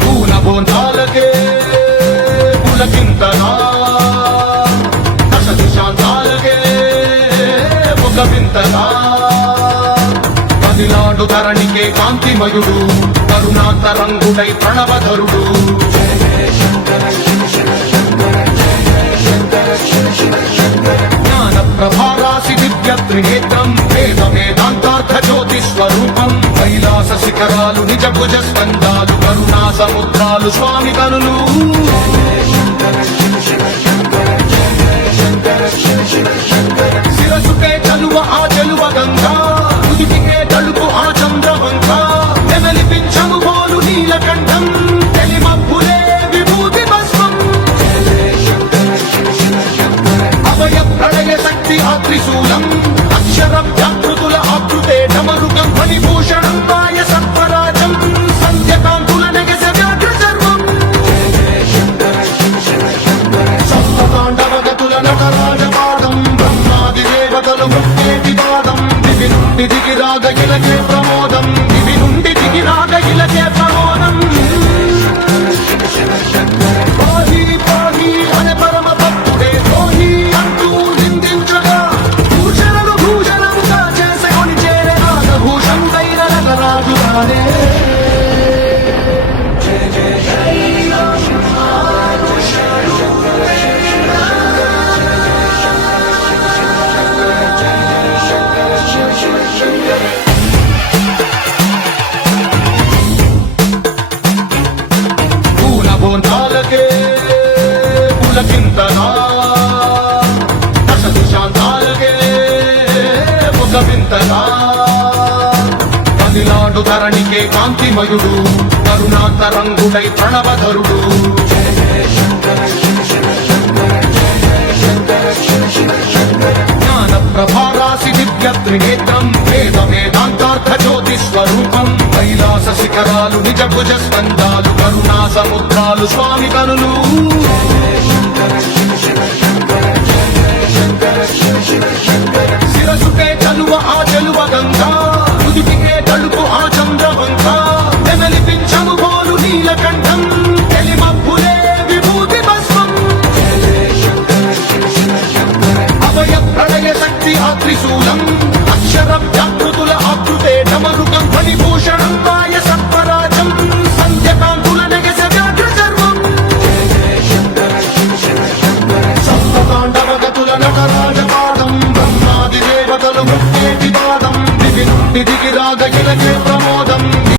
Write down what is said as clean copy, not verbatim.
పూలబోంతాలకే పులకింతగా దశ దిశాంతాలకే ఒక వింతగా పదినాడు ధరణికే కాంతిమయుడు కరుణాంతరంగుడై ప్రణవధరుడు జ్ఞాన ప్రభారాశి దివ్య త్రినేత్రం వేద వేదాంతార్థ జ్యోతి స్వరూపం కైలాస శిఖరాలు నిజ భుజ స్కందాలు కరుణా సముద్రాలు స్వామి కనులు శిరసుకే చలువ ఆ చెలువ గంగా ఉదిటికే తలుపు ఆ చంద్రవంక నెమలిపించము బోలు నీలకంఠం తెలిమబ్బులే విభూతి భస్మం అభయ ప్రళయ శక్తి ఆ త్రిశూలం అక్షరం జాగృతుల ఆకృతే డమరుకం ఫణిభూషణం మాయ సత్వరాజం సంధ్యకాంతుల నెగస వ్యాఘ్ర చర్మం సప్తతాండవగతుల నటరాజపాదం బ్రహ్మాది దేవతలు ముక్తేటి పాదం దివి నుండి దిగి రాగగిలకే ప్రమోదం దివి నుండి దిగి రాగగిలకే ప్రమోదం పాహి పాహి అనే పరమ భక్తుడే ద్రోహి అంటూ నిందించగా భూషణలు భూషణముగా చేసేకొని చేరే నాగభూషణుడైన నటరాజు రానే పూలబోంతాలకే పులకింతగా దశ దిశాంతాలకే ఒక వింతగా పదినాడు ధరణికే కాంతిమయుడు కరుణాంతరంగుడై ప్రణవధరుడు జ్ఞాన ప్రభారాశి దివ్య త్రినేత్రం వేద వేదాంతార్థ జ్యోతి స్వరూపం కైలాస శిఖరాలు నిజ భుజ స్కందాలు కరుణా సముద్రాలు స్వామి కనులు శిరసుకే చలువ ఆ చెలువ గంగా ఉదిటికే తలుపు ఆ చంద్రవంక నెమలిపించము బోలు నీలకంఠం తెలిమబ్బులే విభూతి భస్మం అభయ ప్రళయ శక్తి ఆ త్రిశూలం అక్షరం జాగృతుల ఆకృతే డమరుకం ఫణిభూషణం మాయ సత్వరాజం సంధ్యకాంతుల నెగస వ్యాఘ్ర చర్మం సప్తతాండవగతుల నటరాజపాదం బ్రహ్మాది దేవతలు ముక్తేటి పాదం దివి నుండి దిగి రాగగిలకే